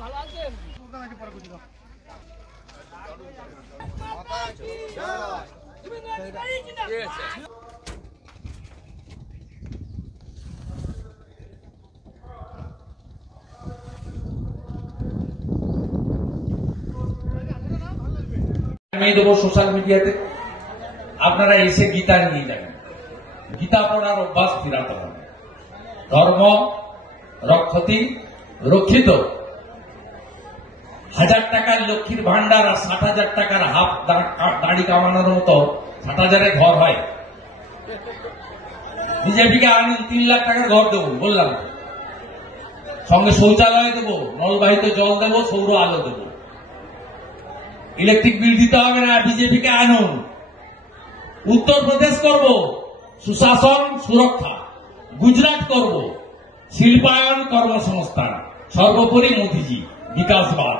ভালো আছেন? আমি দেবো সোশ্যাল মিডিয়াতে, আপনারা এসে গীতা নিয়ে যাবেন। গীতা পড়ার অভ্যাস ফিরাতে হবে। ধর্ম রক্ষতি রক্ষিত। 1000 টাকার লক্ষ্মীর ভান্ডার আর 60,000 টাকার হাফ দাড়ি কামানোর মতো 60,000-এর ঘর হয়। বিজেপিকে আমি 3 লাখ টাকার ঘর দেবো বললাম, সঙ্গে শৌচালয় দেবো, নলবাহিত জল দেবো, সৌর আলো দেবো। ইলেকট্রিক বিল দিতে হবে না, বিজেপিকে আনুন। উত্তরপ্রদেশ করব সুশাসন সুরক্ষা, গুজরাট করব শিল্পায়ন কর্মসংস্থান, সর্বোপরি মোদীজি বিকাশবাদ।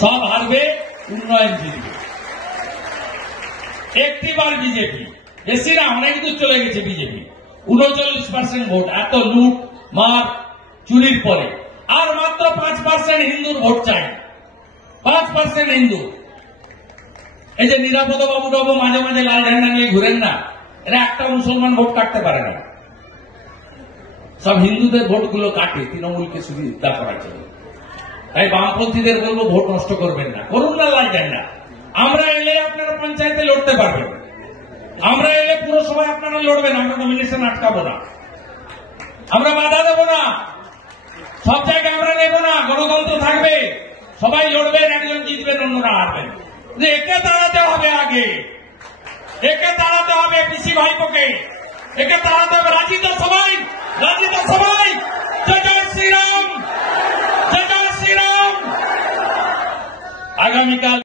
সব হারবে, উন্নয়ন জিতবে। একটিবার বিজেপি, বেশি না, অনেক দূর চলে গেছে বিজেপি। 39% ভোট, এত লুট মার চুরির পরে। আর মাত্র 5% হিন্দুর ভোট চাই, 5% হিন্দু। এই যে নিরাপদ বাবু টাবু মাঝে মাঝে লাল ঝান্ডা নিয়ে ঘুরেন না, এরা একটা মুসলমান ভোট কাটতে পারে না। সব হিন্দুদের ভোটগুলো কাটে তৃণমূলকে সুবিধা করার জন্য। তাই বামপন্থীদের বলবো, ভোট নষ্ট করবেন না, করুন না লাল ঝান্ডা। আমরা এলে আপনারা পঞ্চায়েতে লড়তে পারবেন, আমরা এলে পুরসভায় আপনারা লড়বেন, আমরা নমিনেশন আটকাবো না, আমরা বাধা দেবো না, সব জায়গায় আমরা নেব না। গণতন্ত্র থাকবে, সবাই লড়বেন, একজন জিতবেন, অন্যরা হারবেন। একে তাড়াতে হবে, আগে একে তাড়াতে হবে, পিসি ভাইপোকে একে তাড়াতে হবে। রাজি তো সবাই? রাজি তো সবাই? জয় শ্রীরাম, জয় শ্রীরাম। আগামীকাল